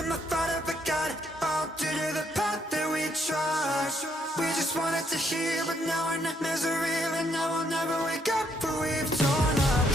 from the thought of a God, all due to the path that we trod. We just wanted to heal, but now we're not misery, and now we'll never wake up, for we've torn up